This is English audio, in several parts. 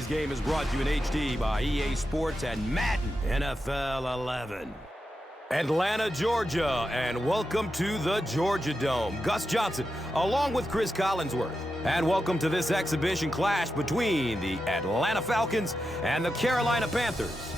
Today's game is brought to you in HD by EA Sports and Madden NFL 11. Atlanta, Georgia, and welcome to the Georgia Dome. Gus Johnson, along with Chris Collinsworth. And welcome to this exhibition clash between the Atlanta Falcons and the Carolina Panthers.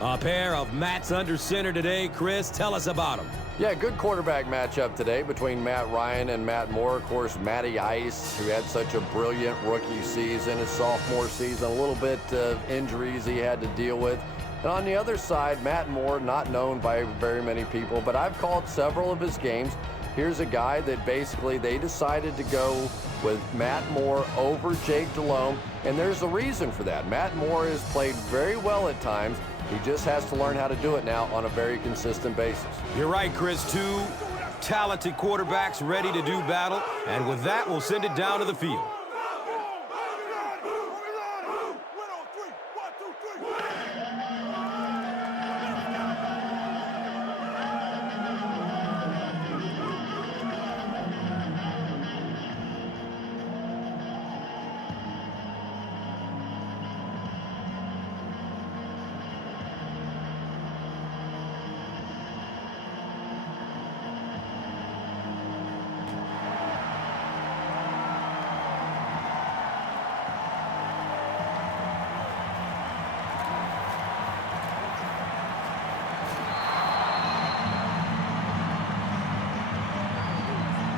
A pair of Matts under center today. Chris, tell us about them. Yeah, good quarterback matchup today between Matt Ryan and Matt Moore. Of course, Matty Ice, who had such a brilliant rookie season, his sophomore season, a little bit of injuries he had to deal with. And on the other side, Matt Moore, not known by very many people, but I've called several of his games. Here's a guy that basically they decided to go with Matt Moore over Jake Delhomme, and there's a reason for that. Matt Moore has played very well at times. He just has to learn how to do it now on a very consistent basis. You're right, Chris. Two talented quarterbacks ready to do battle, and with that, we'll send it down to the field.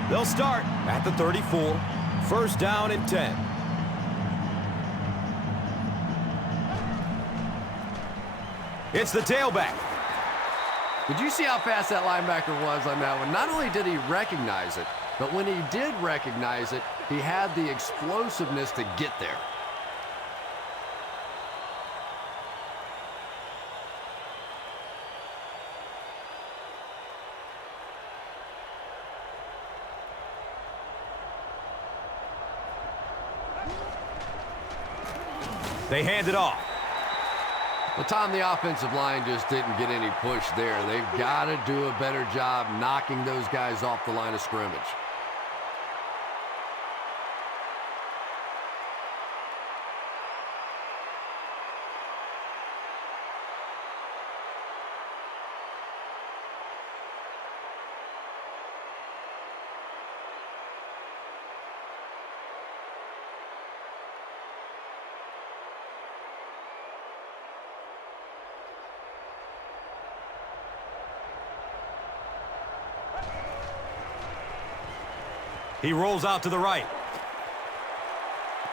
They'll start at the 34, first down and 10. It's the tailback. Did you see how fast that linebacker was on that one? Not only did he recognize it, but when he did recognize it, he had the explosiveness to get there. They hand it off. Well, Tom, the offensive line just didn't get any push there. They've got to do a better job knocking those guys off the line of scrimmage. He rolls out to the right.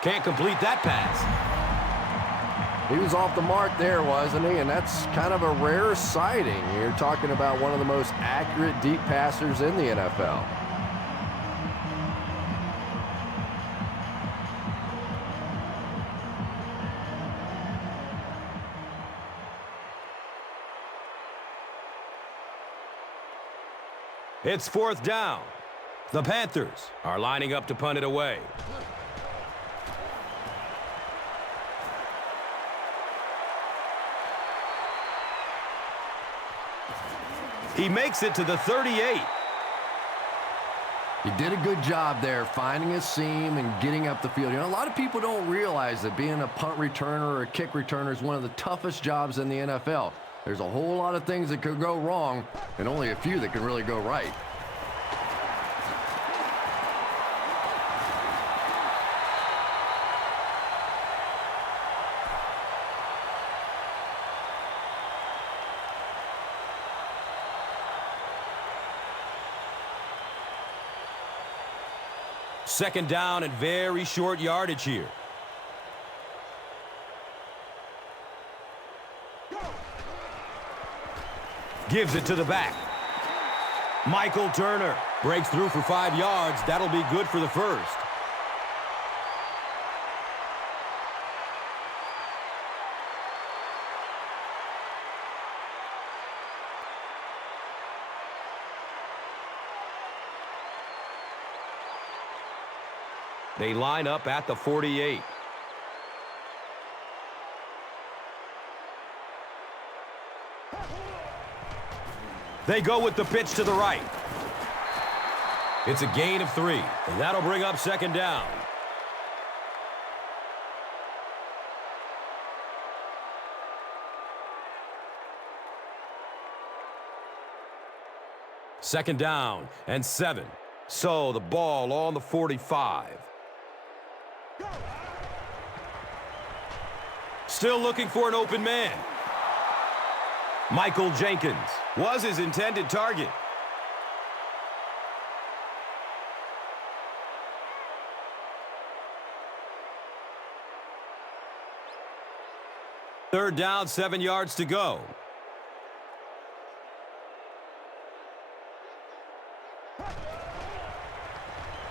Can't complete that pass. He was off the mark there, wasn't he? And that's kind of a rare sighting. You're talking about one of the most accurate deep passers in the NFL. It's fourth down. The Panthers are lining up to punt it away. He makes it to the 38. He did a good job there finding a seam and getting up the field. You know, a lot of people don't realize that being a punt returner or a kick returner is one of the toughest jobs in the NFL. There's a whole lot of things that could go wrong and only a few that can really go right. Second down and very short yardage here. Gives it to the back. Michael Turner breaks through for 5 yards. That'll be good for the first. They line up at the 48. They go with the pitch to the right. It's a gain of 3, and that'll bring up second down. 2nd down and 7. So the ball on the 45. Still looking for an open man. Michael Jenkins was his intended target. Third down, 7 yards to go.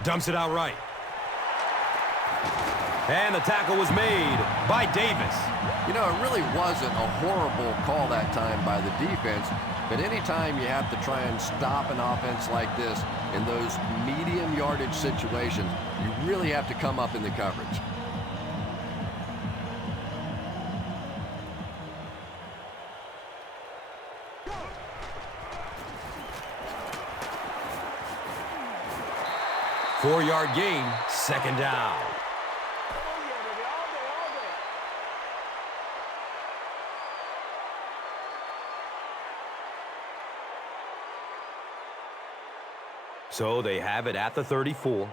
Dumps it out right. And the tackle was made by Davis. You know, it really wasn't a horrible call that time by the defense, but anytime you have to try and stop an offense like this in those medium yardage situations, you really have to come up in the coverage. Four-yard gain, 2nd down. So they have it at the 34.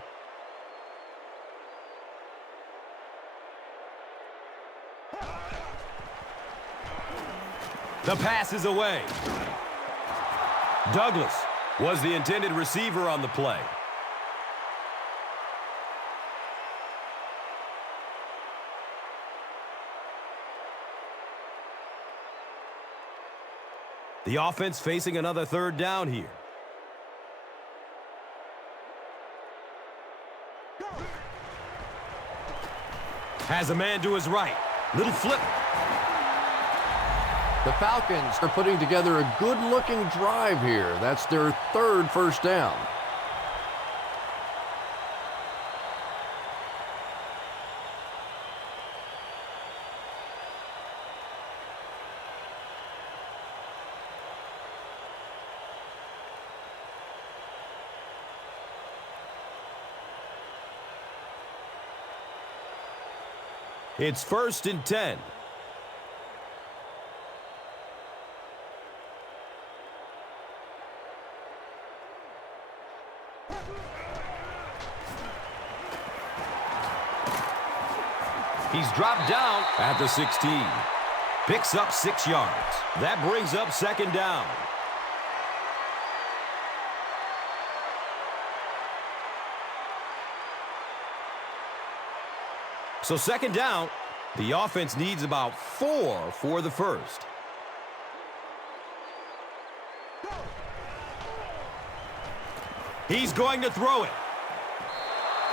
The pass is away. Douglas was the intended receiver on the play. The offense facing another 3rd down here. Has a man to his right. Little flip. The Falcons are putting together a good-looking drive here. That's their 3rd first down. It's 1st and 10. He's dropped down at the 16. Picks up 6 yards. That brings up 2nd down. So 2nd down, the offense needs about 4 for the first. He's going to throw it.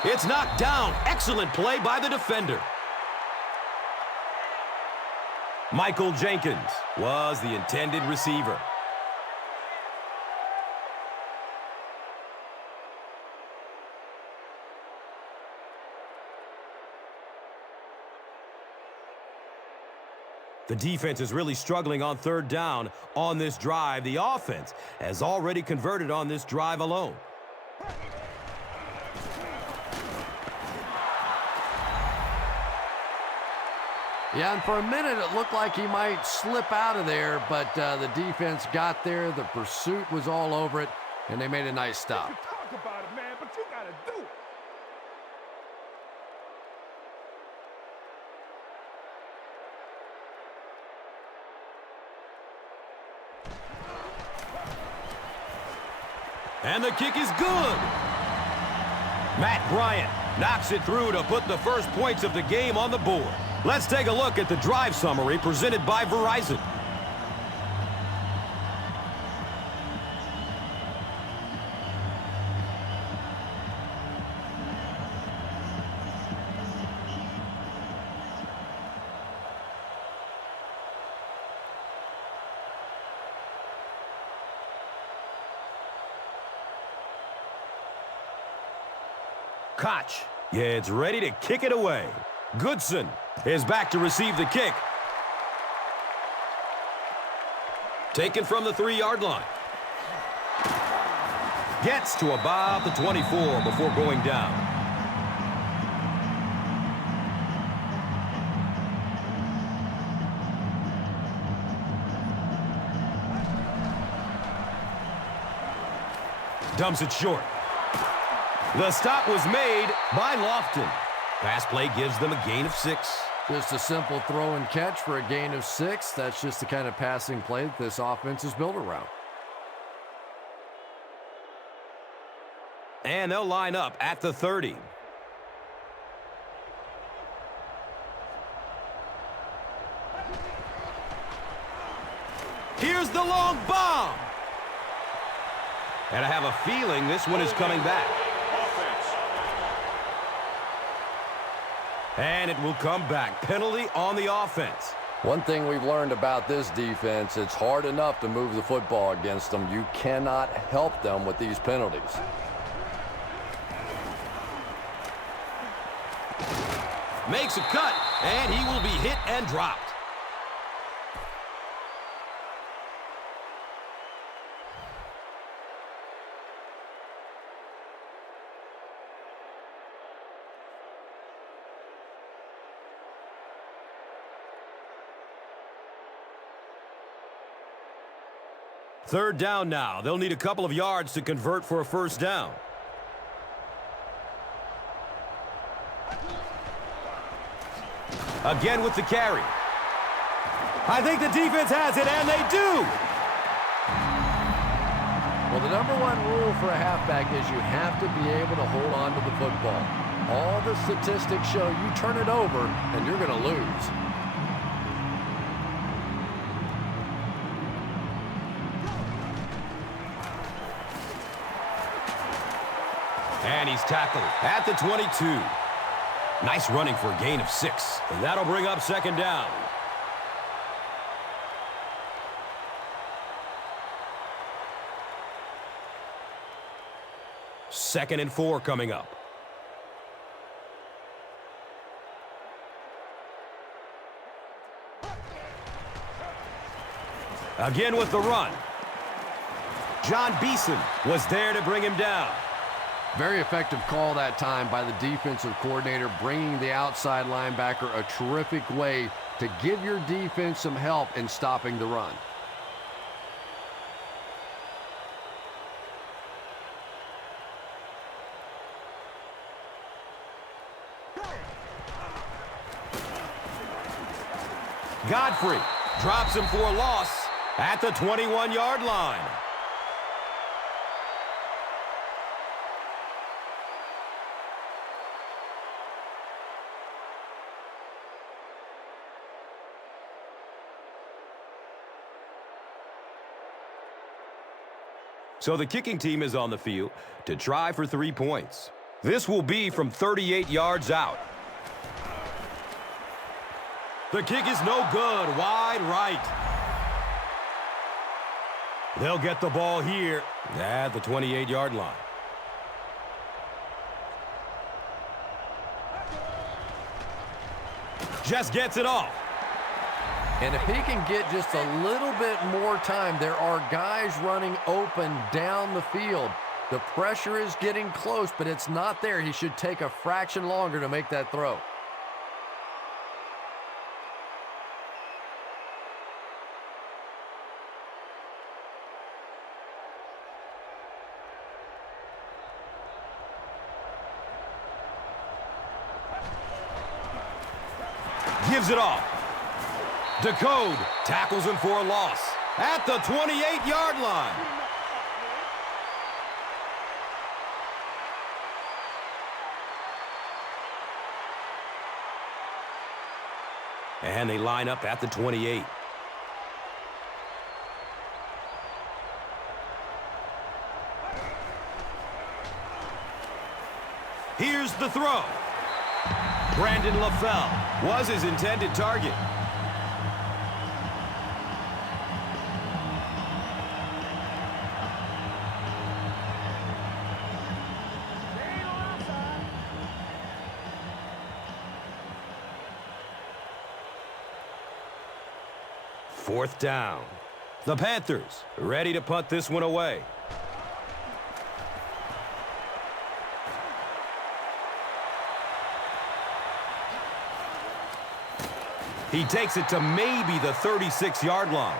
It's knocked down. Excellent play by the defender. Michael Jenkins was the intended receiver. The defense is really struggling on 3rd down on this drive. The offense has already converted on this drive alone. Yeah, and for a minute it looked like he might slip out of there, but the defense got there. The pursuit was all over it, and they made a nice stop. Talk about it, man, but you gotta do it. And the kick is good. Matt Bryant knocks it through to put the first points of the game on the board. Let's take a look at the drive summary presented by Verizon. Koch, yeah, it's ready to kick it away. Goodson is back to receive the kick. Taken from the 3-yard line. Gets to about the 24 before going down. Dumps it short. The stop was made by Lofton. Pass play gives them a gain of 6. Just a simple throw and catch for a gain of 6. That's just the kind of passing play that this offense is built around. And they'll line up at the 30. Here's the long bomb. And I have a feeling this one is coming back. And it will come back. Penalty on the offense. One thing we've learned about this defense, it's hard enough to move the football against them. You cannot help them with these penalties. Makes a cut, and he will be hit and dropped. Third down now. They'll need a couple of yards to convert for a first down. Again with the carry. I think the defense has it, and they do. Well, the number one rule for a halfback is you have to be able to hold on to the football. All the statistics show you turn it over, and you're going to lose. And he's tackled at the 22. Nice running for a gain of 6. And that'll bring up second down. Second and 4 coming up. Again with the run. John Beeson was there to bring him down. Very effective call that time by the defensive coordinator, bringing the outside linebacker a terrific way to give your defense some help in stopping the run. Godfrey drops him for a loss at the 21-yard line. So the kicking team is on the field to try for 3 points. This will be from 38 yards out. The kick is no good. Wide right. They'll get the ball here at the 28-yard line. Just gets it off. And if he can get just a little bit more time, there are guys running open down the field. The pressure is getting close, but it's not there. He should take a fraction longer to make that throw. Gives it off. Decode tackles him for a loss at the 28-yard line. And they line up at the 28. Here's the throw. Brandon LaFell was his intended target. Fourth down. The Panthers ready to punt this one away. He takes it to maybe the 36-yard line.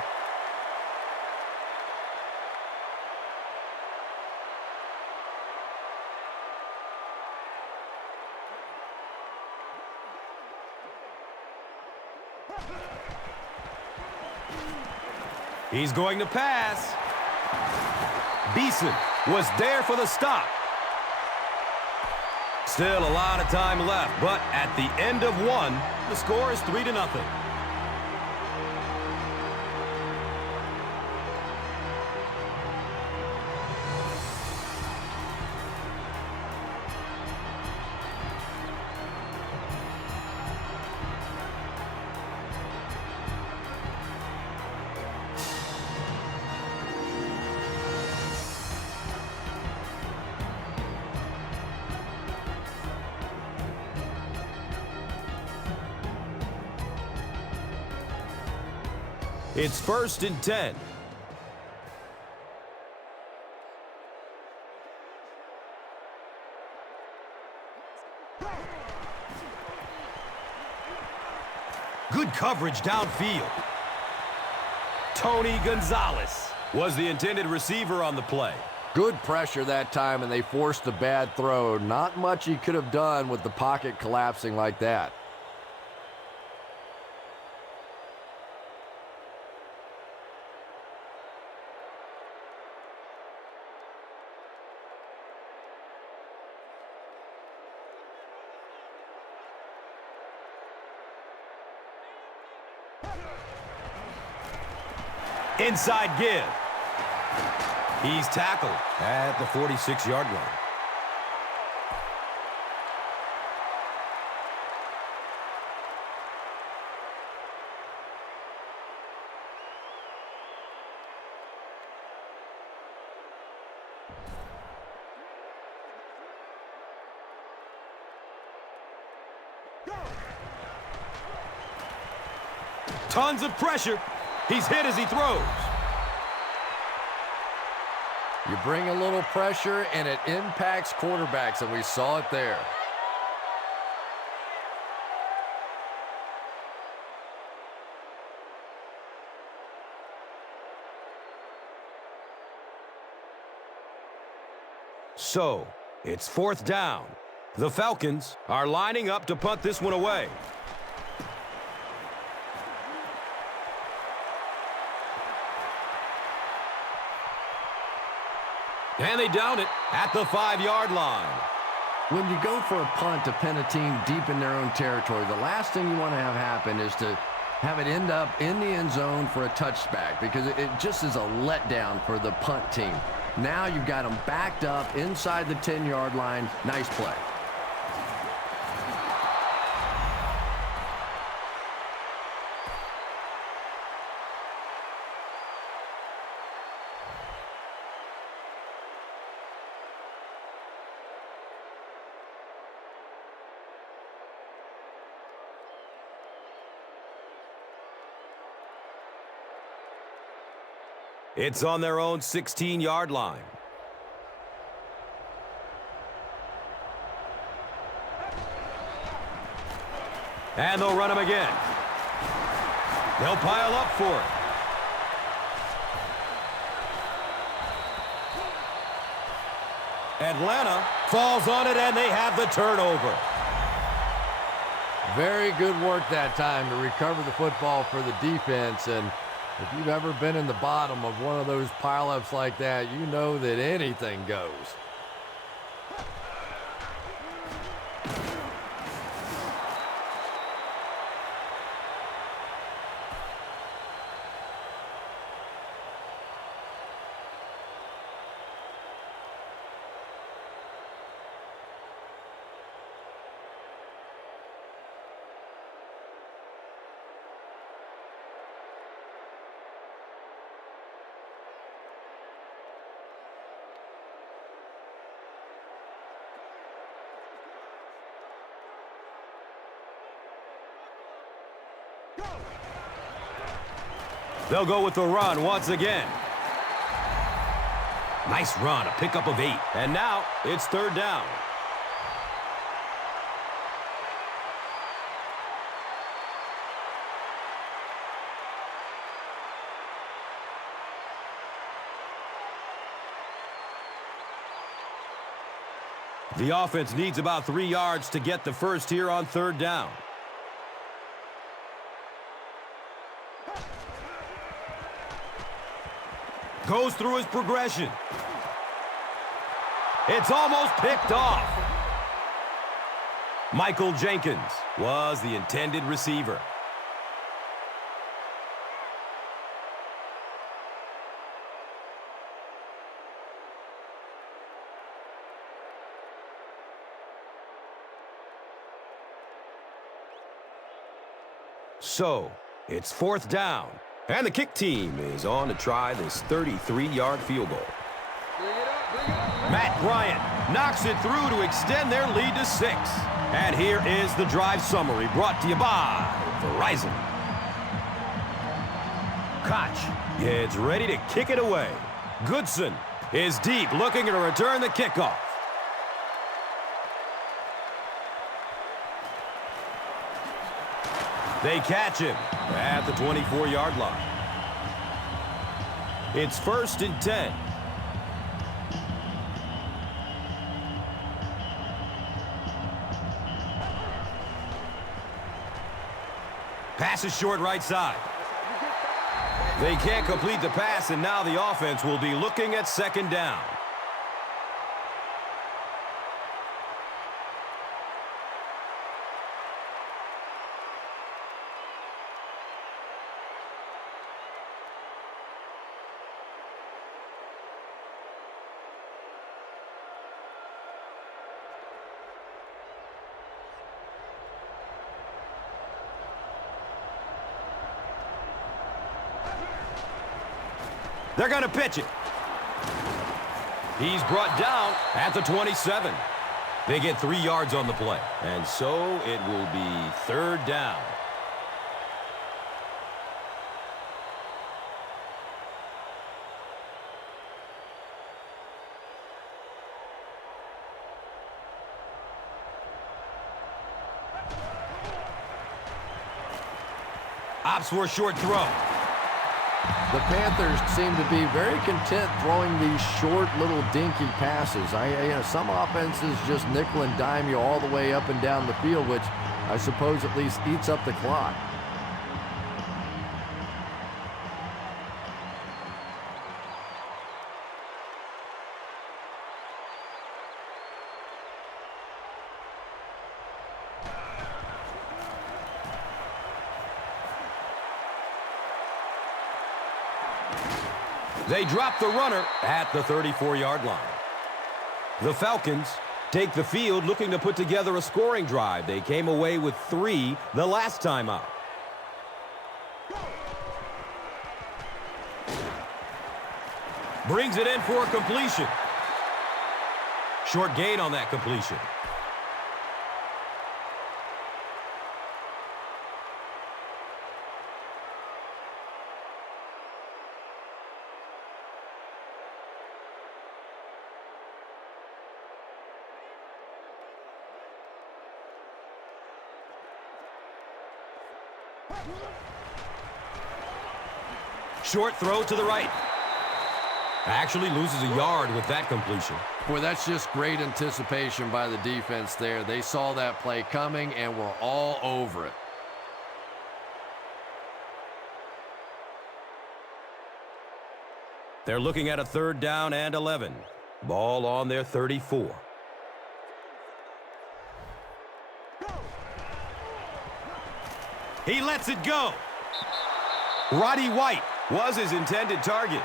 He's going to pass. Beeson was there for the stop. Still a lot of time left, but at the end of one, the score is 3-0. It's 1st and 10. Good coverage downfield. Tony Gonzalez was the intended receiver on the play. Good pressure that time, and they forced a bad throw. Not much he could have done with the pocket collapsing like that. Inside give. He's tackled at the 46-yard line. Tons of pressure. He's hit as he throws. You bring a little pressure, and it impacts quarterbacks, and we saw it there. So, it's 4th down. The Falcons are lining up to punt this one away. And they down it at the 5-yard line. When you go for a punt to pin a team deep in their own territory, the last thing you want to have happen is to have it end up in the end zone for a touchback, because it just is a letdown for the punt team. Now you've got them backed up inside the 10-yard line. Nice play. It's on their own 16-yard line. And they'll run him again. They'll pile up for it. Atlanta falls on it, and they have the turnover. Very good work that time to recover the football for the defense. And if you've ever been in the bottom of one of those pileups like that, you know that anything goes. They'll go with the run once again. Nice run, a pickup of 8. And now it's 3rd down. The offense needs about 3 yards to get the first here on 3rd down. Goes through his progression. It's almost picked off. Michael Jenkins was the intended receiver. So, it's 4th down, and the kick team is on to try this 33-yard field goal. Matt Bryant knocks it through to extend their lead to 6. And here is the drive summary brought to you by Verizon. Koch gets ready to kick it away. Goodson is deep, looking to return the kickoff. They catch him at the 24-yard line. It's 1st and 10. Pass is short right side. They can't complete the pass, and now the offense will be looking at 2nd down. They're going to pitch it. He's brought down at the 27. They get 3 yards on the play. And so it will be 3rd down. Opts for a short throw. The Panthers seem to be very content throwing these short little dinky passes. Some offenses just nickel and dime you all the way up and down the field, which I suppose at least eats up the clock. They drop the runner at the 34-yard line. The Falcons take the field looking to put together a scoring drive. They came away with 3 the last time out. Brings it in for a completion. Short gain on that completion. Short throw to the right. Actually loses a yard with that completion. Boy, that's just great anticipation by the defense there. They saw that play coming and were all over it. They're looking at a 3rd down and 11. Ball on their 34. He lets it go. Roddy White was his intended target.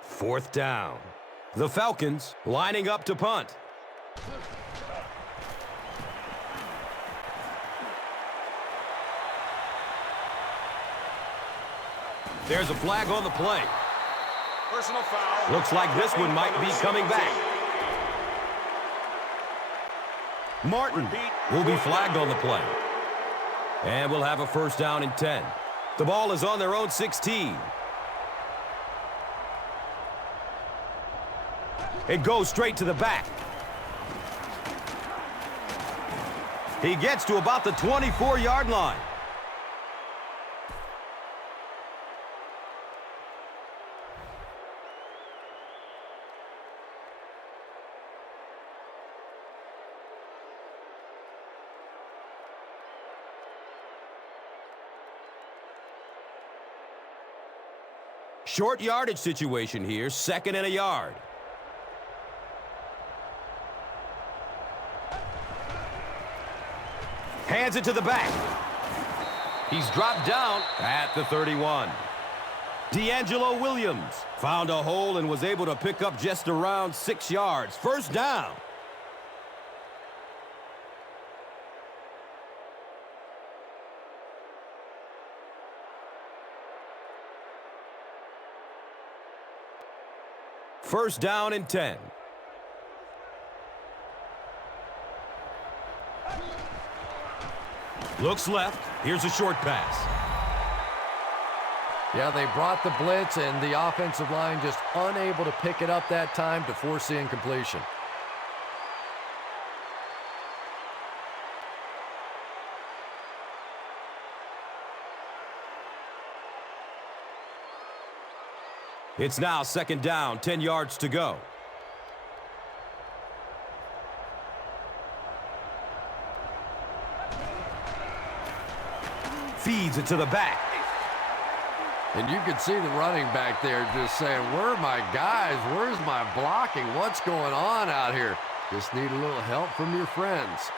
Fourth down. The Falcons lining up to punt. There's a flag on the play. Personal foul. Looks like this one might be coming back. Martin will be flagged on the play. And we'll have a 1st down and 10. The ball is on their own 16. It goes straight to the back. He gets to about the 24-yard line. Short yardage situation here, 2nd and a yard. Hands it to the back. He's dropped down at the 31. D'Angelo Williams found a hole and was able to pick up just around 6 yards. First down. First down and 10. Looks left. Here's a short pass. Yeah, they brought the blitz, and the offensive line just unable to pick it up that time to force the incompletion. It's now 2nd down, 10 yards to go. Feeds it to the back. And you can see the running back there just saying, where are my guys? Where's my blocking? What's going on out here? Just need a little help from your friends.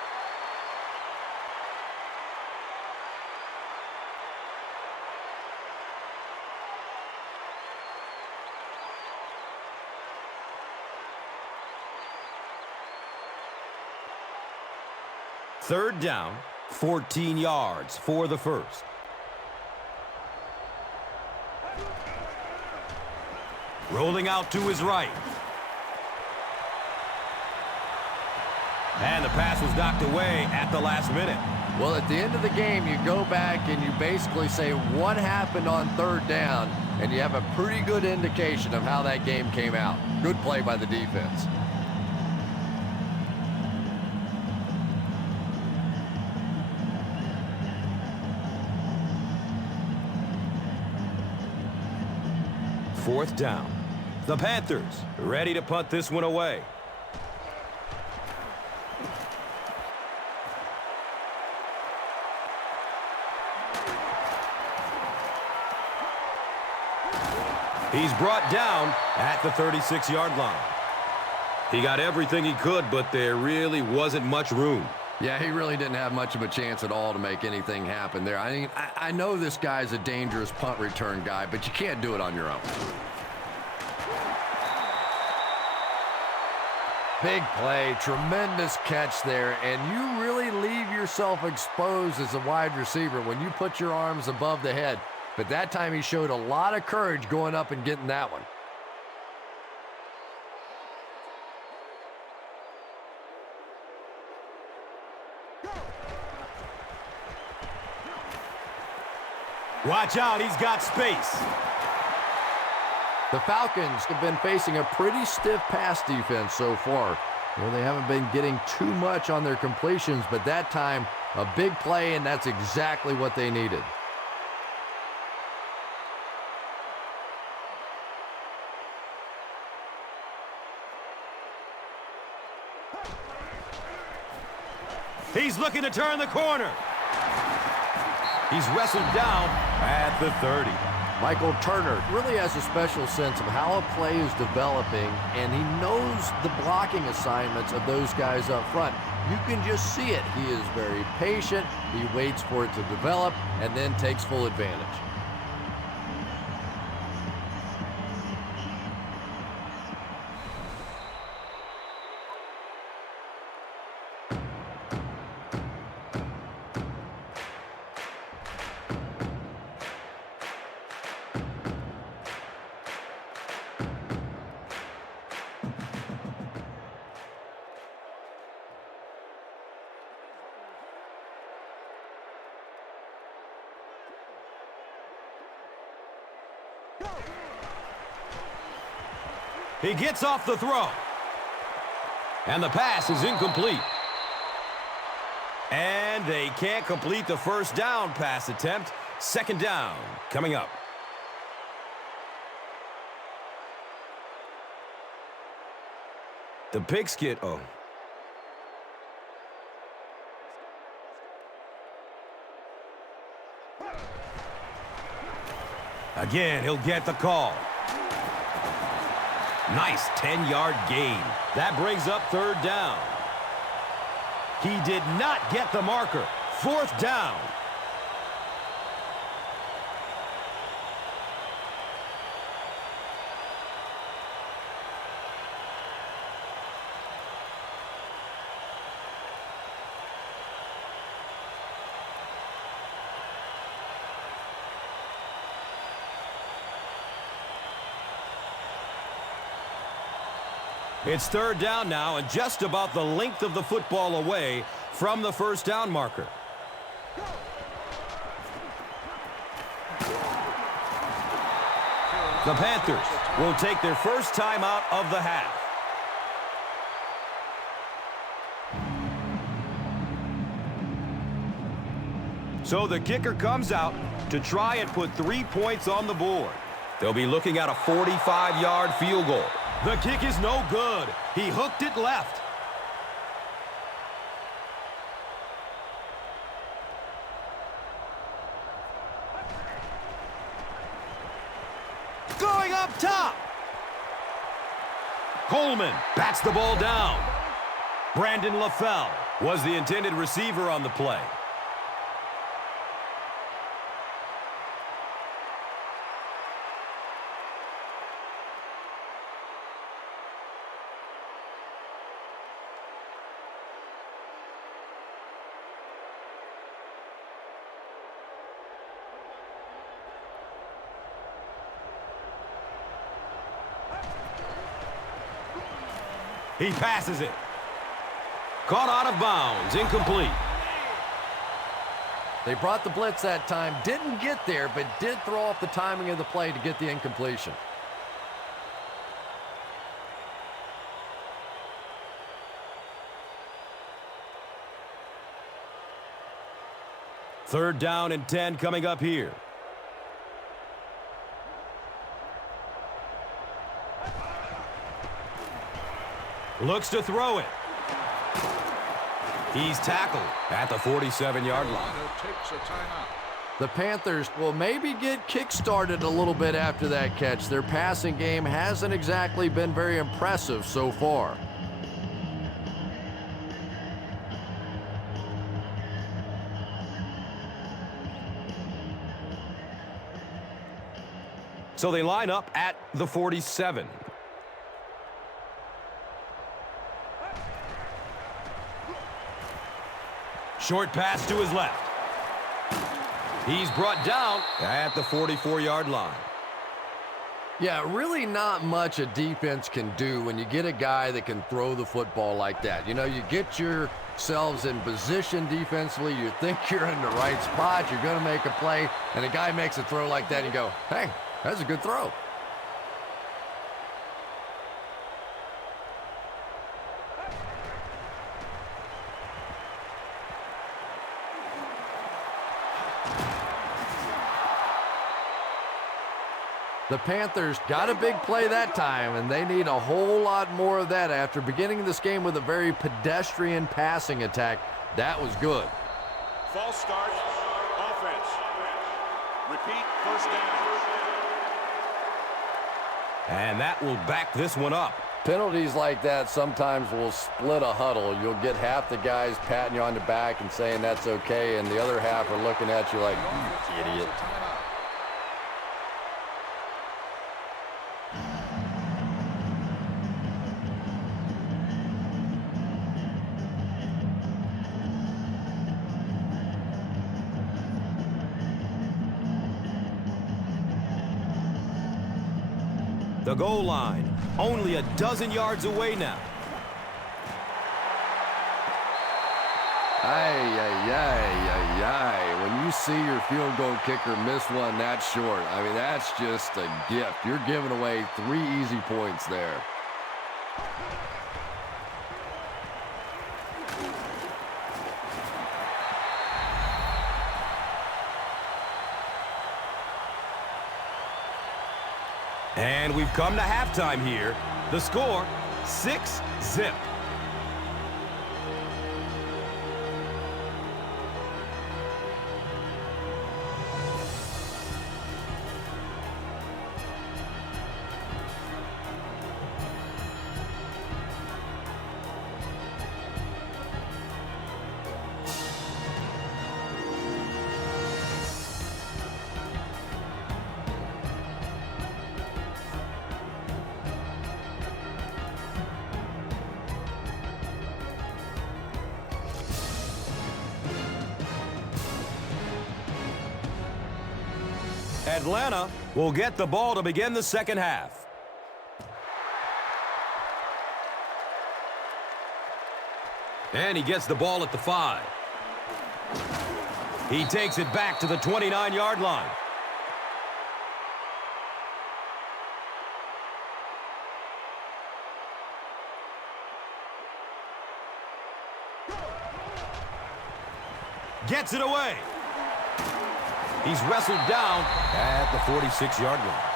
Third down, 14 yards for the first. Rolling out to his right. And the pass was knocked away at the last minute. Well, at the end of the game, you go back and you basically say what happened on third down, and you have a pretty good indication of how that game came out. Good play by the defense. Fourth down. The Panthers ready to punt this one away. He's brought down at the 36-yard line. He got everything he could, but there really wasn't much room. Yeah, he really didn't have much of a chance at all to make anything happen there. I mean, I know this guy's a dangerous punt return guy, but you can't do it on your own. Big play, tremendous catch there, and you really leave yourself exposed as a wide receiver when you put your arms above the head. But that time he showed a lot of courage going up and getting that one. Watch out, he's got space. The Falcons have been facing a pretty stiff pass defense so far. Well, they haven't been getting too much on their completions, but that time, a big play, and that's exactly what they needed. He's looking to turn the corner. He's wrestled down at the 30. Michael Turner really has a special sense of how a play is developing, and he knows the blocking assignments of those guys up front. You can just see it. He is very patient. He waits for it to develop and then takes full advantage. He gets off the throw. And the pass is incomplete. And they can't complete the first down pass attempt. Second down coming up. The pigskin. Oh. Again, he'll get the call. Nice 10-yard gain. That brings up third down. He did not get the marker. Fourth down. It's third down now and just about the length of the football away from the first down marker. The Panthers will take their first time out of the half. So the kicker comes out to try and put 3 points on the board. They'll be looking at a 45-yard field goal. The kick is no good. He hooked it left. Going up top. Coleman bats the ball down. Brandon LaFell was the intended receiver on the play. He passes it. Caught out of bounds. Incomplete. They brought the blitz that time. Didn't get there, but did throw off the timing of the play to get the incompletion. Third down and 10 coming up here. Looks to throw it. He's tackled at the 47-yard line. The Panthers will maybe get kick-started a little bit after that catch. Their passing game hasn't exactly been very impressive so far. So they line up at the 47. Short pass to his left. He's brought down at the 44-yard line. Yeah, really not much a defense can do when you get a guy that can throw the football like that. You know, you get yourselves in position defensively. You think you're in the right spot. You're going to make a play, and a guy makes a throw like that, and you go, hey, that's a good throw. The Panthers got a big play that time, and they need a whole lot more of that after beginning this game with a very pedestrian passing attack. That was good. False start, offense. Repeat, first down. And that will back this one up. Penalties like that sometimes will split a huddle. You'll get half the guys patting you on the back and saying that's okay, and the other half are looking at you like, you idiot. The goal line, only a dozen yards away now. When you see your field goal kicker miss one that short, I mean, that's just a gift. You're giving away 3 easy points there. And we've come to halftime here. The score, 6-0. Atlanta will get the ball to begin the second half. And he gets the ball at the 5. He takes it back to the 29-yard line. Gets it away. He's wrestled down at the 46-yard line.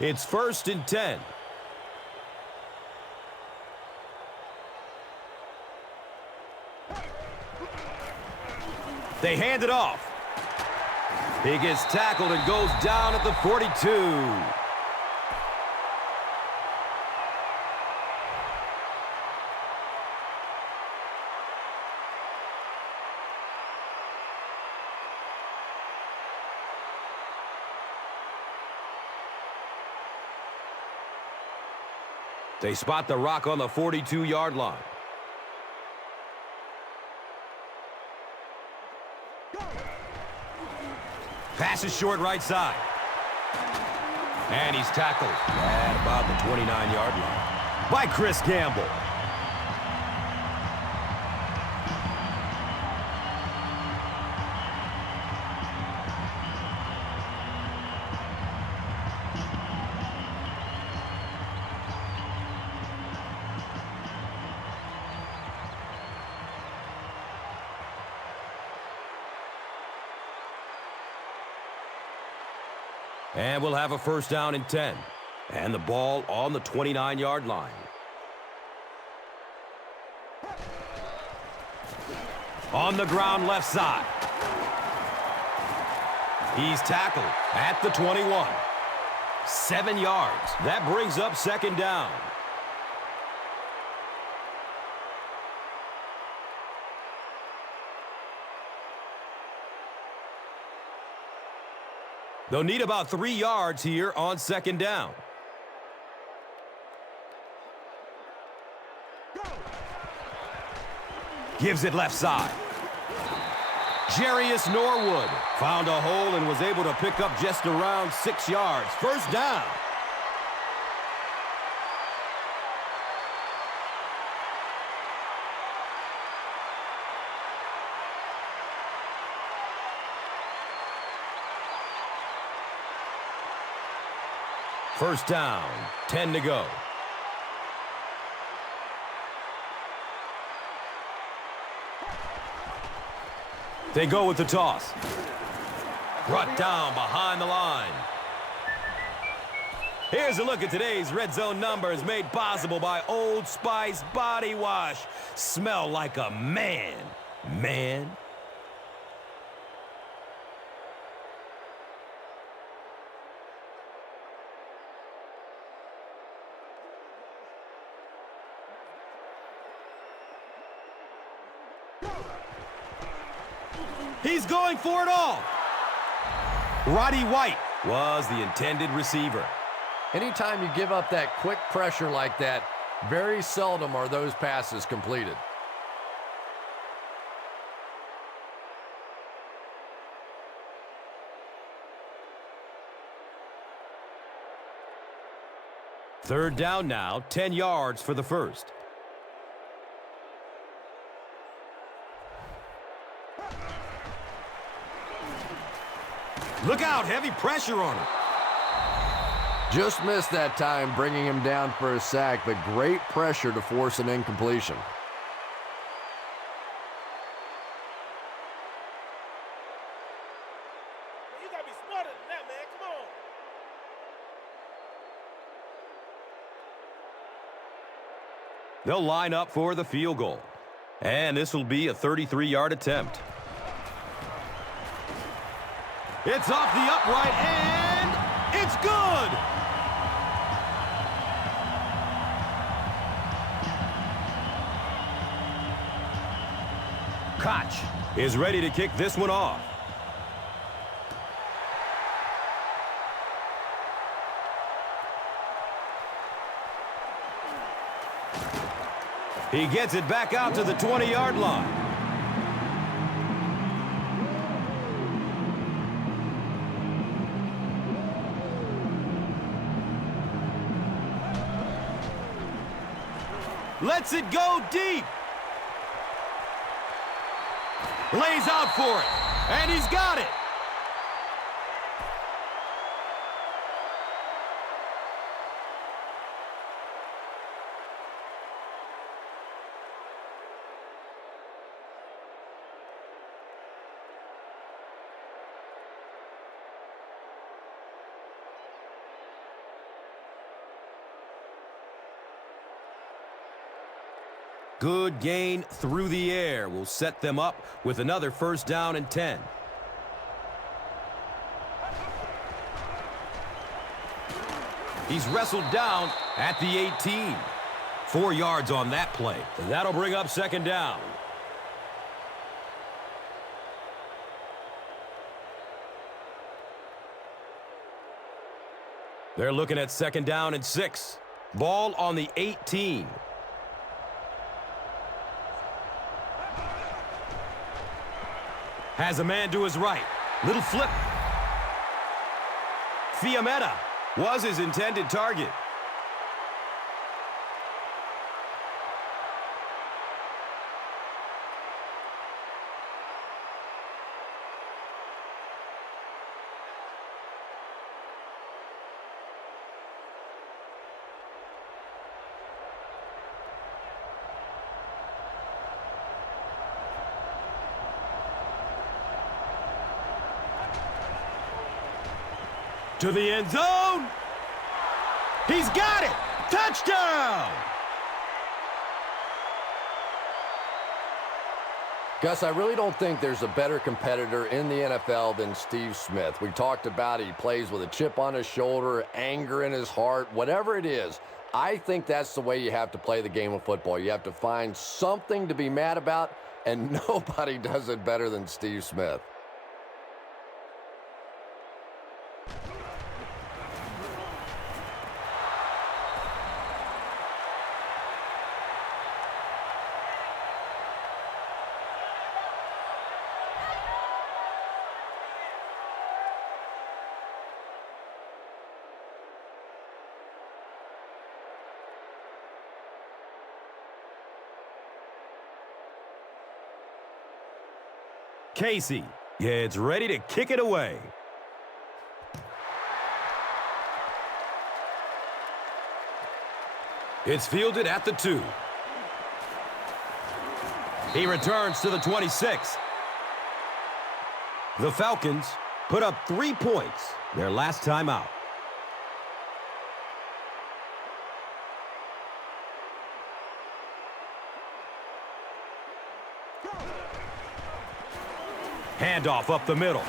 It's 1st and 10. They hand it off. He gets tackled and goes down at the 42. They spot the rock on the 42-yard line. Pass is short right side. And he's tackled at about the 29-yard line by Chris Gamble. And we'll have a 1st down and 10. And the ball on the 29-yard line. On the ground left side. He's tackled at the 21. 7 yards. That brings up 2nd down. They'll need about 3 yards here on 2nd down. Gives it left side. Jarius Norwood found a hole and was able to pick up just around 6 yards. 1st down. First down, 10 to go. They go with the toss. Brought down behind the line. Here's a look at today's red zone numbers made possible by Old Spice Body Wash. Smell like a man, man. He's going for it all. Roddy White was the intended receiver. Anytime you give up that quick pressure like that, very seldom are those passes completed. Third down now, 10 yards for the first. Look out, heavy pressure on him. Just missed that time, bringing him down for a sack, but great pressure to force an incompletion. You gotta be smarter than that, man. Come on. They'll line up for the field goal. And this will be a 33-yard attempt. It's off the upright, and it's good! Koch is ready to kick this one off. He gets it back out to the 20-yard line. Lets it go deep. Lays out for it, and he's got it. Good gain through the air will set them up with another first down and 10. He's wrestled down at the 18. 4 yards on that play. That'll bring up second down. They're looking at second down and 6. Ball on the 18. Has a man to his right. Little flip. Fiametta was his intended target. To the end zone. He's got it. Touchdown. Gus, I really don't think there's a better competitor in the NFL than Steve Smith. We talked about it. He plays with a chip on his shoulder, anger in his heart, whatever it is. I think that's the way you have to play the game of football. You have to find something to be mad about, and nobody does it better than Steve Smith. Casey gets ready to kick it away. It's fielded at the 2. He returns to the 26. The Falcons put up 3 points their last time out. Handoff up the middle.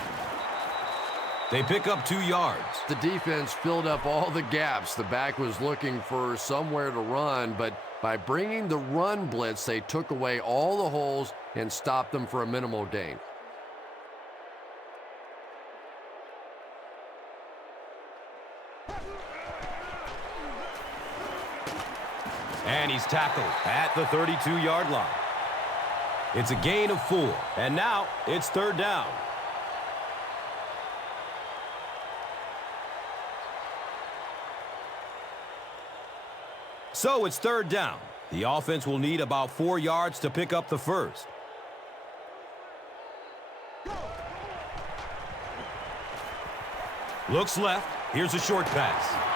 They pick up 2 yards. The defense filled up all the gaps. The back was looking for somewhere to run, but by bringing the run blitz, they took away all the holes and stopped them for a minimal gain. And he's tackled at the 32-yard line. It's a gain of 4, and now it's third down. So it's third down. The offense will need about 4 yards to pick up the first. Looks left. Here's a short pass.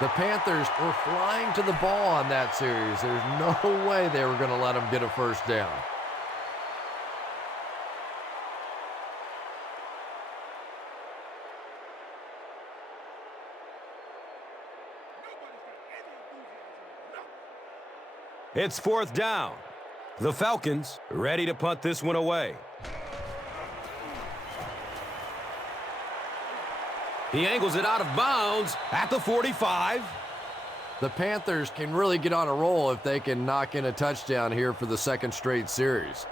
The Panthers were flying to the ball on that series. There's no way they were going to let them get a first down. It's fourth down. The Falcons ready to punt this one away. He angles it out of bounds at the 45. The Panthers can really get on a roll if they can knock in a touchdown here for the second straight series.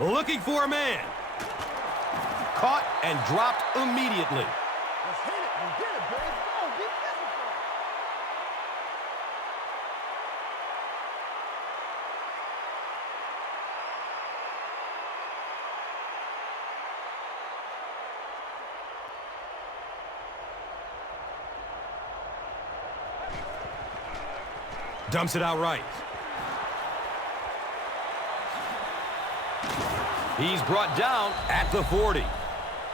Looking for a man. Caught and dropped immediately. Let's hit it. We get it, boys. Go. Be physical. Dumps it out right. He's brought down at the 40.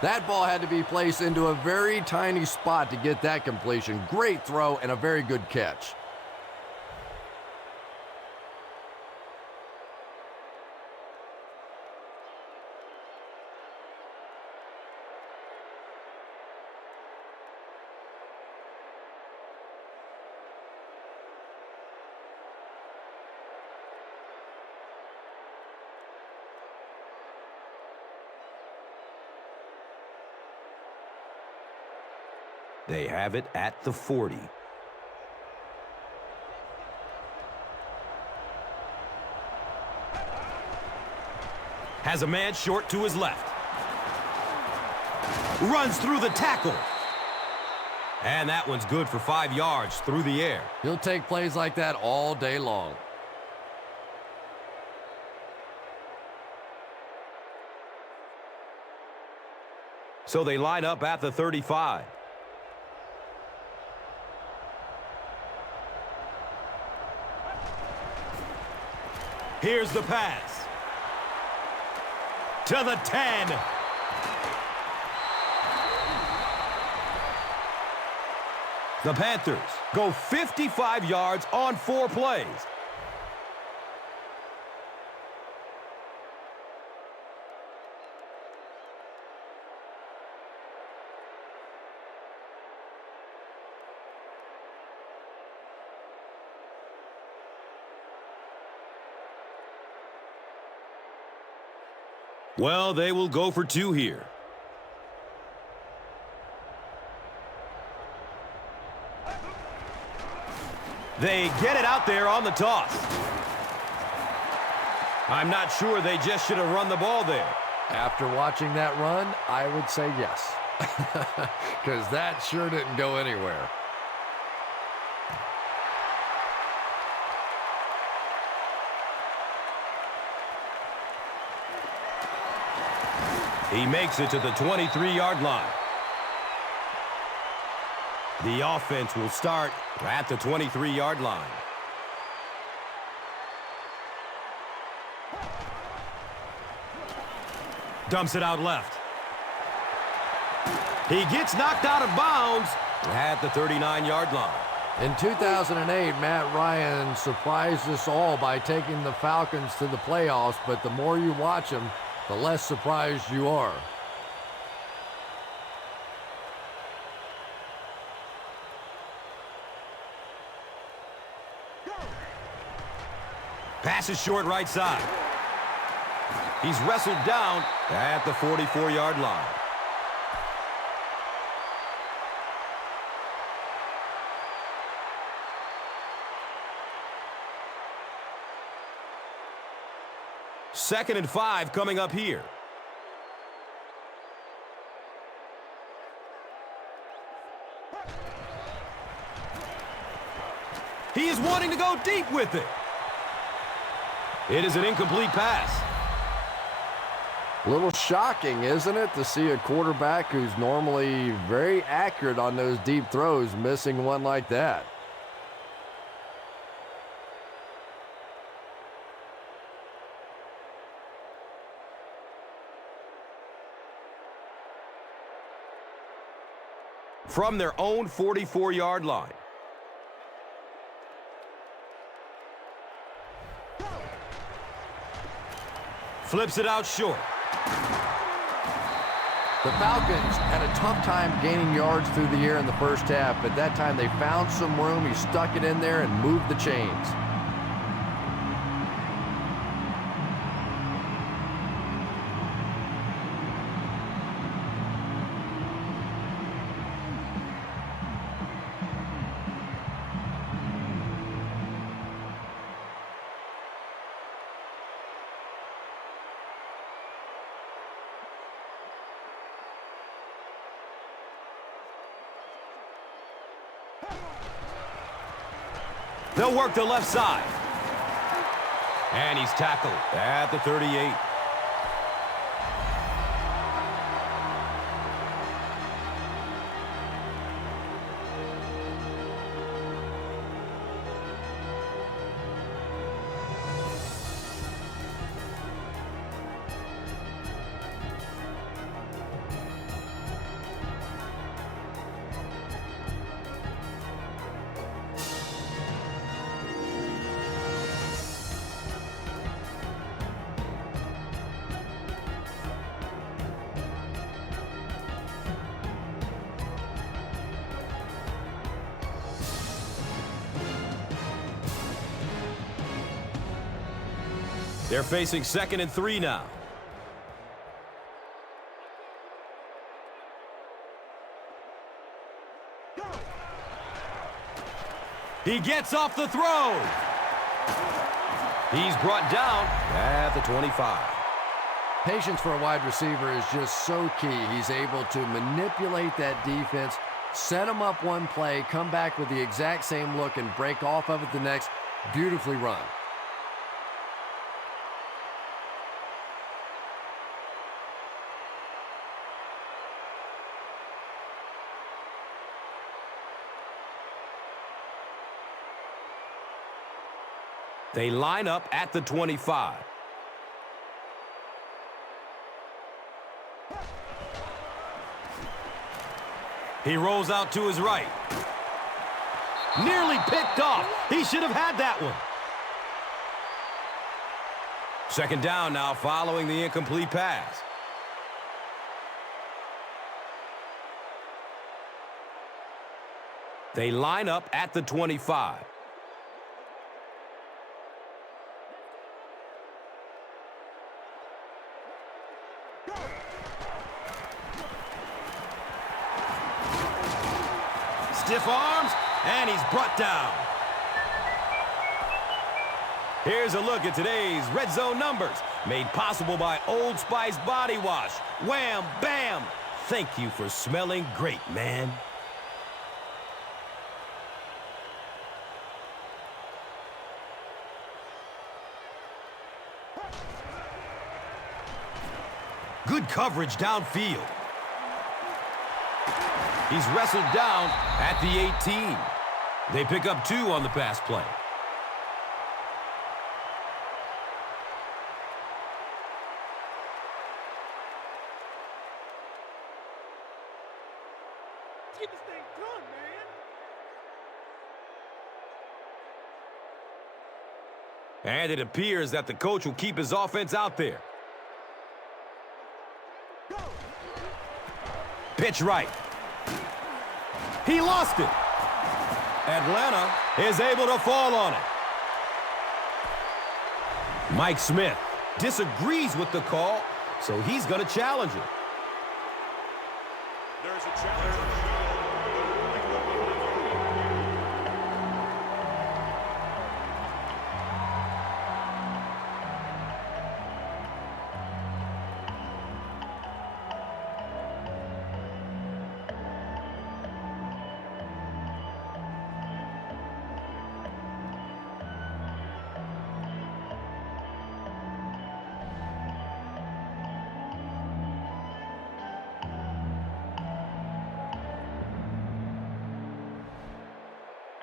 That ball had to be placed into a very tiny spot to get that completion. Great throw and a very good catch. They have it at the 40. Has a man short to his left. Runs through the tackle. And that one's good for 5 yards through the air. He'll take plays like that all day long. So they line up at the 35. Here's the pass. To the 10. The Panthers go 55 yards on 4 plays. Well, they will go for 2 here. They get it out there on the toss. I'm not sure they just should have run the ball there. After watching that run, I would say yes. Because that sure didn't go anywhere. He makes it to the 23-yard line. The offense will start at the 23-yard line. Dumps it out left. He gets knocked out of bounds at the 39-yard line. In 2008, Matt Ryan surprised us all by taking the Falcons to the playoffs, but the more you watch them, the less surprised you are. Pass is short right side. He's wrestled down at the 44-yard line. Second and 5 coming up here. He is wanting to go deep with it. It is an incomplete pass. A little shocking, isn't it, to see a quarterback who's normally very accurate on those deep throws missing one like that. From their own 44-yard line. Flips it out short. The Falcons had a tough time gaining yards through the air in the first half, but that time they found some room. He stuck it in there and moved the chains. They'll work the left side. And he's tackled at the 38. They're facing 2nd and 3 now. He gets off the throw. He's brought down at the 25. Patience for a wide receiver is just so key. He's able to manipulate that defense, set them up one play, come back with the exact same look, and break off of it the next. Beautifully run. They line up at the 25. He rolls out to his right. Nearly picked off. He should have had that one. 2nd down now following the incomplete pass. They line up at the 25. Stiff arms, and he's brought down. Here's a look at today's red zone numbers, made possible by Old Spice Body Wash. Wham, bam! Thank you for smelling great, man. Good coverage downfield. He's wrestled down at the 18. They pick up 2 on the pass play. Get this thing done, man. And it appears that the coach will keep his offense out there. Pitch right. He lost it. Atlanta is able to fall on it. Mike Smith disagrees with the call, so he's going to challenge it. There's a challenge.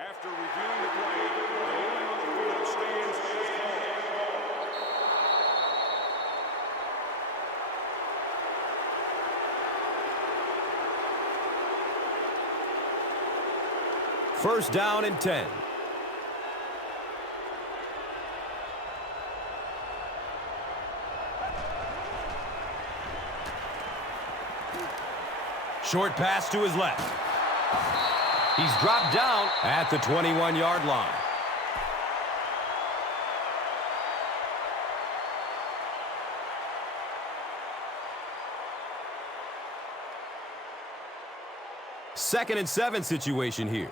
After reviewing the play, the ruling on the field stands as called. 1st down and 10. Short pass to his left. He's dropped down at the 21-yard line. Second and 7 situation here.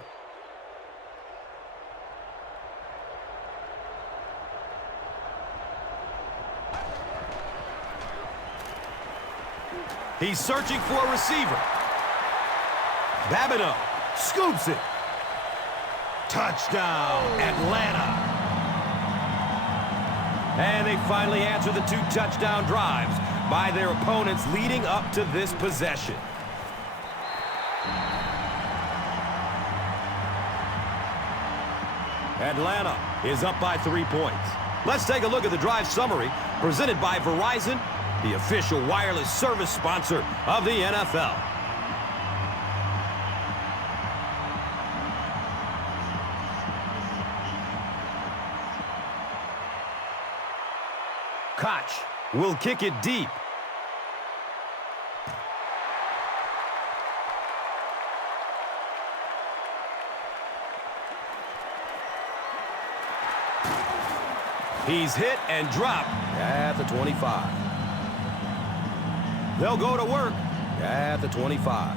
He's searching for a receiver. Babineau scoops it. Touchdown, Atlanta. And they finally answer the 2 touchdown drives by their opponents leading up to this possession. Atlanta is up by 3 points. Let's take a look at the drive summary presented by Verizon, the official wireless service sponsor of the NFL. Koch will kick it deep. He's hit and dropped at the 25. They'll go to work at the 25.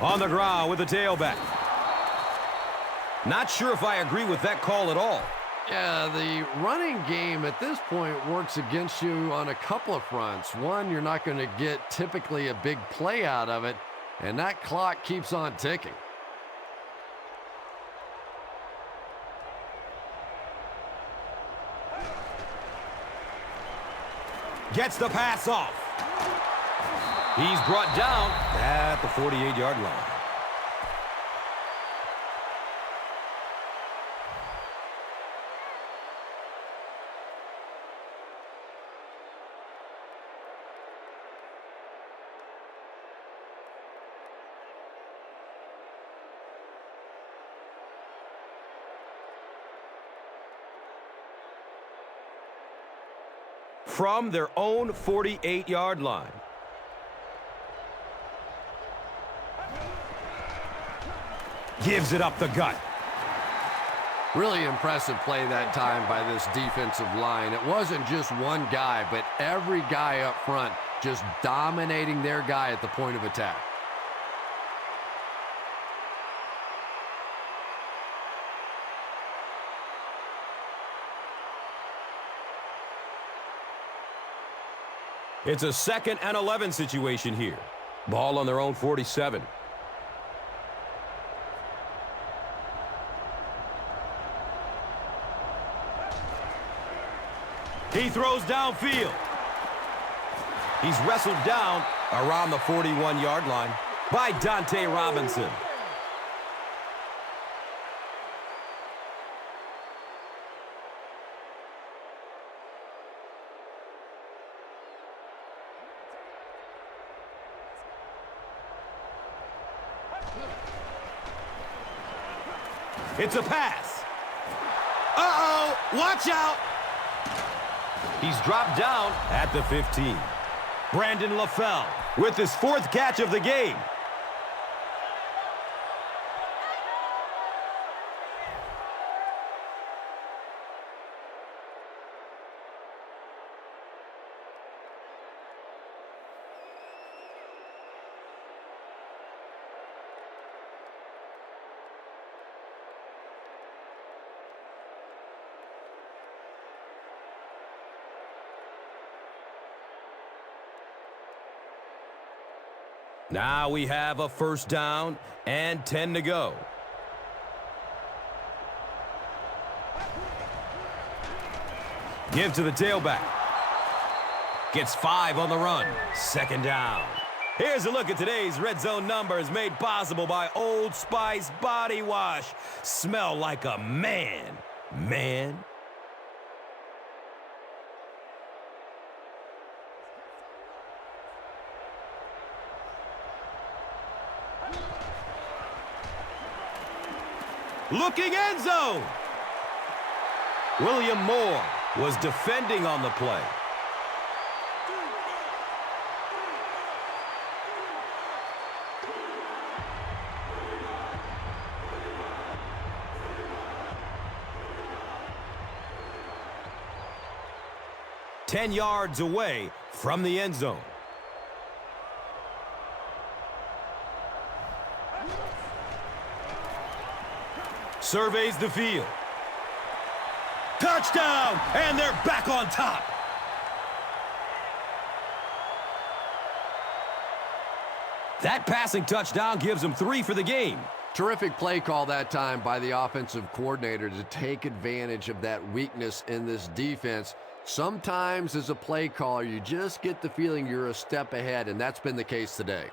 On the ground with the tailback. Not sure if I agree with that call at all. Yeah, the running game at this point works against you on a couple of fronts. One, you're not going to get typically a big play out of it, and that clock keeps on ticking. Gets the pass off. He's brought down at the 48-yard line. From their own 48-yard line. Gives it up the gut. Really impressive play that time by this defensive line. It wasn't just one guy, but every guy up front just dominating their guy at the point of attack. It's a 2nd and 11 situation here. Ball on their own 47. He throws downfield. He's wrestled down around the 41-yard line by Dante Robinson. It's a pass. Uh-oh, watch out. He's dropped down at the 15. Brandon LaFell with his 4th catch of the game. Now we have a 1st down and 10 to go. Give to the tailback. Gets 5 on the run. 2nd down. Here's a look at today's red zone numbers made possible by Old Spice Body Wash. Smell like a man. Man. Looking end zone. William Moore was defending on the play. Ten yards away from the end zone. Surveys the field. Touchdown! And they're back on top. That passing touchdown gives them 3 for the game. Terrific play call that time by the offensive coordinator to take advantage of that weakness in this defense. Sometimes as a play caller, you just get the feeling you're a step ahead, and that's been the case today.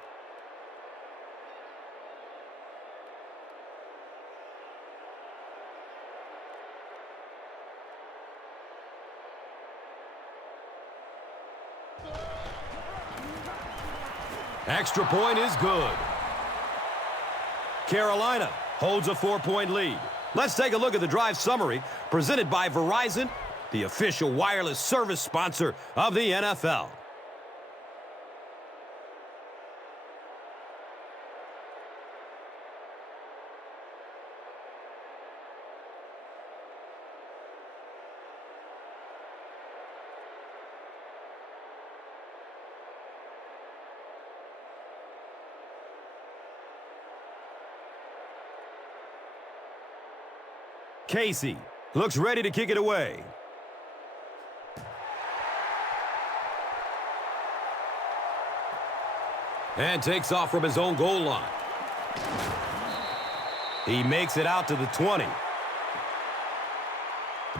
Extra point is good. Carolina holds a 4-point lead. Let's take a look at the drive summary presented by Verizon, the official wireless service sponsor of the NFL. Casey looks ready to kick it away. And takes off from his own goal line. He makes it out to the 20.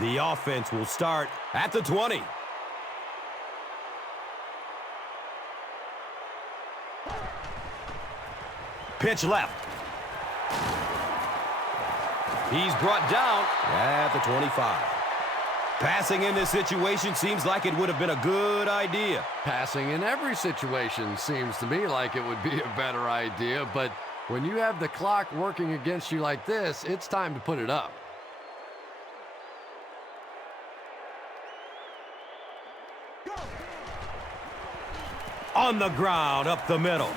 The offense will start at the 20. Pitch left. He's brought down at the 25. Passing in this situation seems like it would have been a good idea. Passing in every situation seems to me like it would be a better idea, but when you have the clock working against you like this, it's time to put it up. On the ground, up the middle.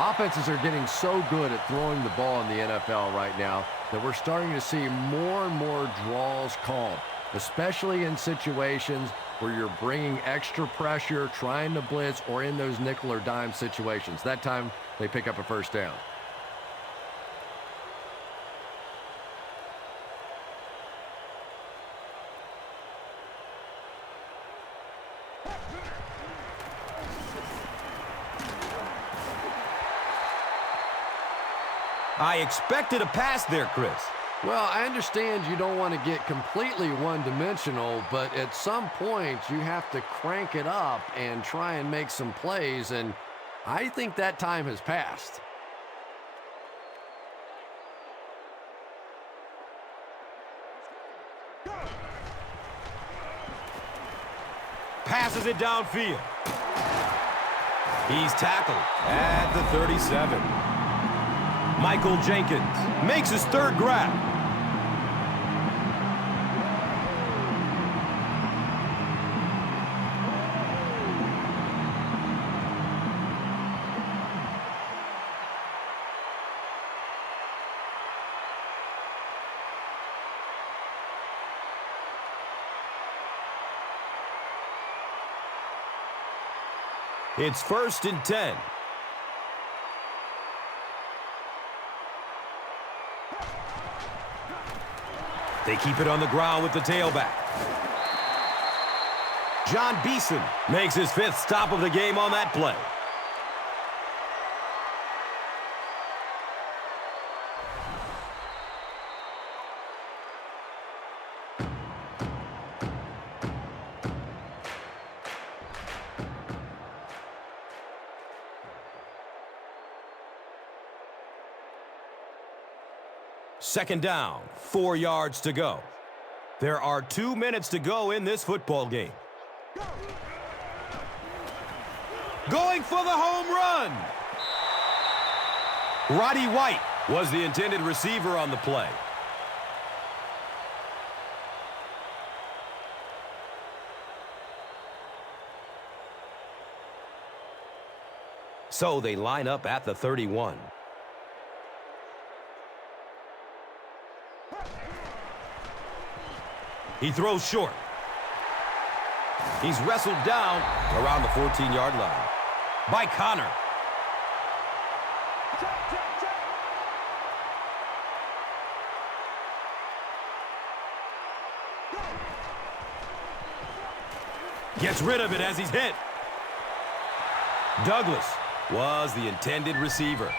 Offenses are getting so good at throwing the ball in the NFL right now that we're starting to see more and more draws called, especially in situations where you're bringing extra pressure, trying to blitz, or in those nickel or dime situations. That time, they pick up a first down. I expected a pass there, Chris. Well, I understand you don't want to get completely one-dimensional, but at some point you have to crank it up and try and make some plays, and I think that time has passed. Passes it downfield. He's tackled at the 37. Michael Jenkins makes his third grab. It's 1st and 10. They keep it on the ground with the tailback. John Beeson makes his 5th stop of the game on that play. Second down, 4 yards to go. There are 2 minutes to go in this football game. Going for the home run. Roddy White was the intended receiver on the play. So they line up at the 31. He throws short. He's wrestled down around the 14-yard line by Connor. Gets rid of it as he's hit. Douglas was the intended receiver.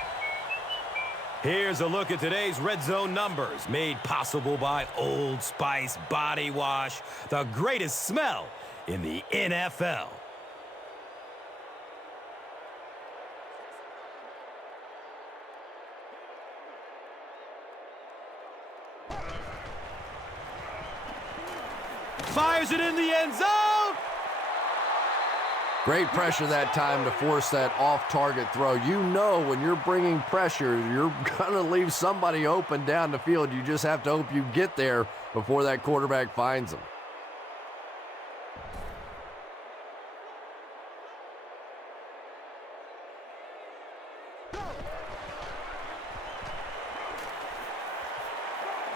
Here's a look at today's red zone numbers, made possible by Old Spice Body Wash, the greatest smell in the NFL. Fires it in the end zone. Great pressure that time to force that off-target throw. You know when you're bringing pressure, you're going to leave somebody open down the field. You just have to hope you get there before that quarterback finds them.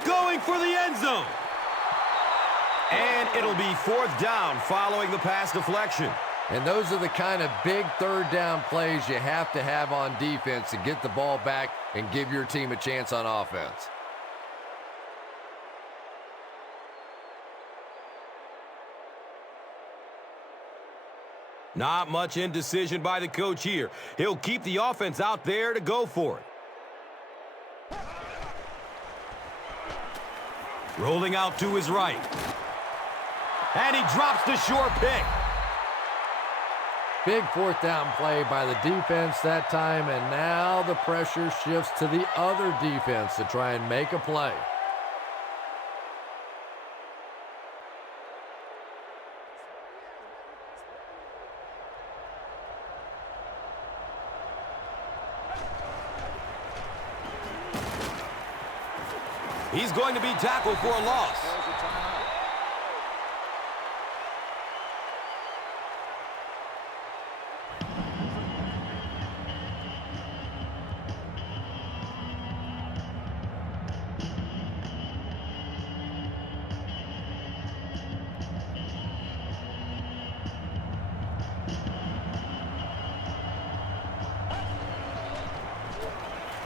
Going for the end zone. And it'll be fourth down following the pass deflection. And those are the kind of big third down plays you have to have on defense to get the ball back and give your team a chance on offense. Not much indecision by the coach here. He'll keep the offense out there to go for it. Rolling out to his right. And he drops the short pick. Big fourth down play by the defense that time, and now the pressure shifts to the other defense to try and make a play. He's going to be tackled for a loss.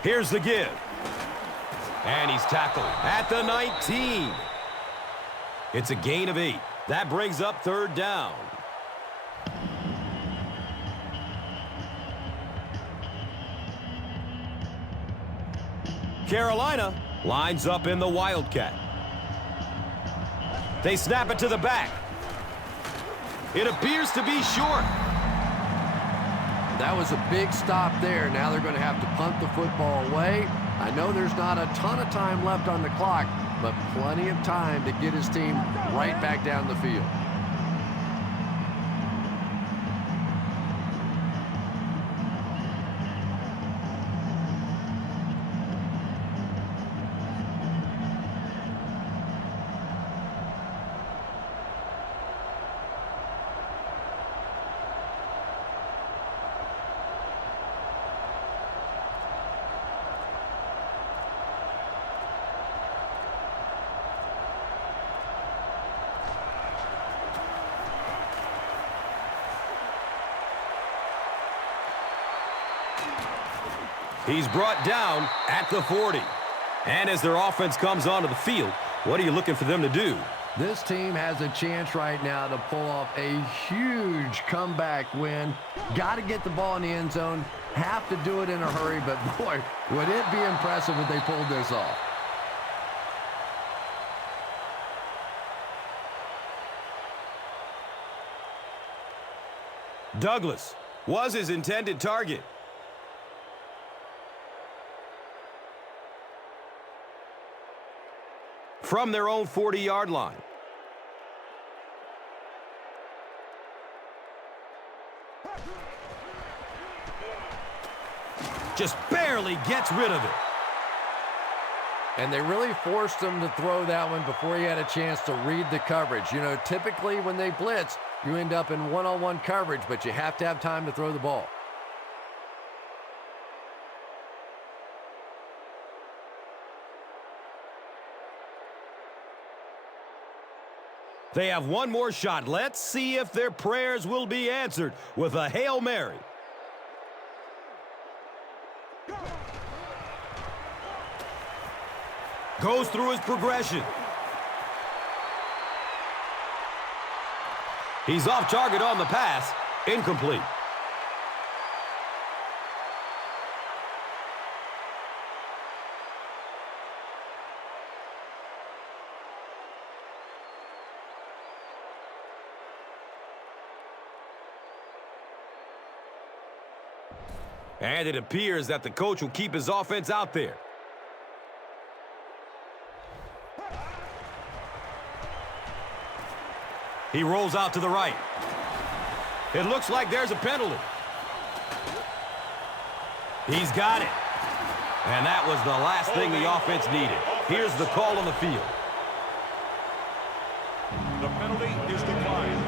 Here's the give. And he's tackled at the 19. It's a gain of 8. That brings up third down. Carolina lines up in the Wildcat. They snap it to the back. It appears to be short. That was a big stop there. Now they're going to have to punt the football away. I know there's not a ton of time left on the clock, but plenty of time to get his team right back down the field. He's brought down at the 40. And as their offense comes onto the field, what are you looking for them to do? This team has a chance right now to pull off a huge comeback win. Got to get the ball in the end zone. Have to do it in a hurry, but boy, would it be impressive if they pulled this off. Douglas was his intended target. From their own 40-yard line. Just barely gets rid of it. And they really forced him to throw that one before he had a chance to read the coverage. You know, typically when they blitz, you end up in one-on-one coverage, but you have to have time to throw the ball. They have one more shot. Let's see if their prayers will be answered with a Hail Mary. Goes through his progression. He's off target on the pass. Incomplete. And it appears that the coach will keep his offense out there. He rolls out to the right. It looks like there's a penalty. He's got it. And that was the last thing the offense needed. Here's the call on the field. The penalty is declined.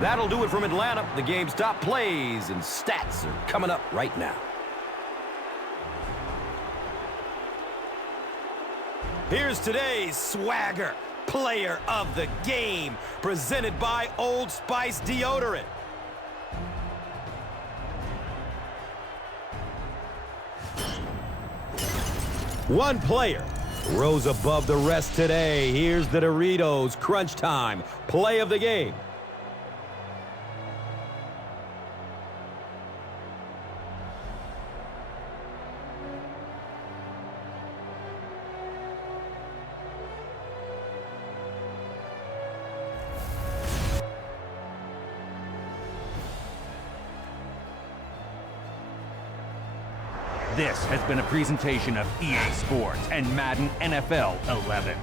That'll do it from Atlanta. The game's top plays and stats are coming up right now. Here's today's swagger player of the game, presented by Old Spice Deodorant. One player rose above the rest today. Here's the Doritos Crunch Time play of the game. This has been a presentation of EA Sports and Madden NFL 11.